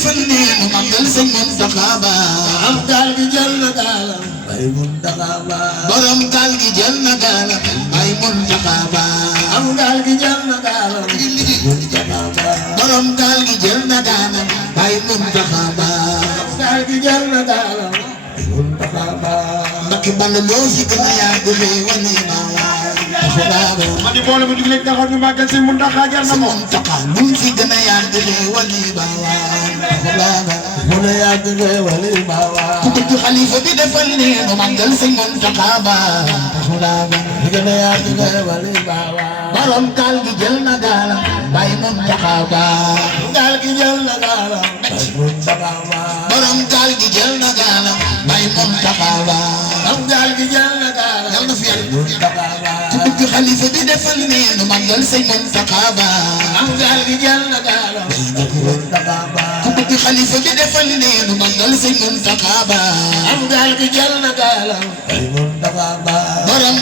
defal ni mu màggal sëñ Muntaxa Ba am gaal gi jël na gaalam bay Muntaxa Ba borom gaal gi jël na gaalam bay Muntaxa Ba am gaal gi jël na gaalam Muntaxa Ba borom gaal gi jël na gaalam bay Muntaxa Ba gaal gi jël na gaalam Muntaxa Ba Mbakke Balla loo fi gën a yàgg wane ma ma di boole mu jug leen taxaw ñu màggal sëñ Muntaxa jar na moom Muntaxa lu fi gën a yàgg wane ba mu ne yàgg wane ba ku bëgg xalifa bi defal ni mu màggal sëñ Muntaxa Ba gën a yàgg wane ba borom gaal gi jël na gaalam bay Muntaxa Ba gaal gi jël na gaalam bay Muntaxa Ba borom gaal gi jël na gaalam bay Muntaxa Ba am gaal gi jël na gaalam yal na fi yàlla Muntaxa Ba ku bëgg xalifa bi defal ni mu màggal sëñ Muntaxa Ba am gaal gi jël na gaalam Muntaxa Ba ku bëgg xalifa bi defal ni mu màggal sëñ Muntaxa Ba am gaal gi jël na gaalam Muntaxa Ba borom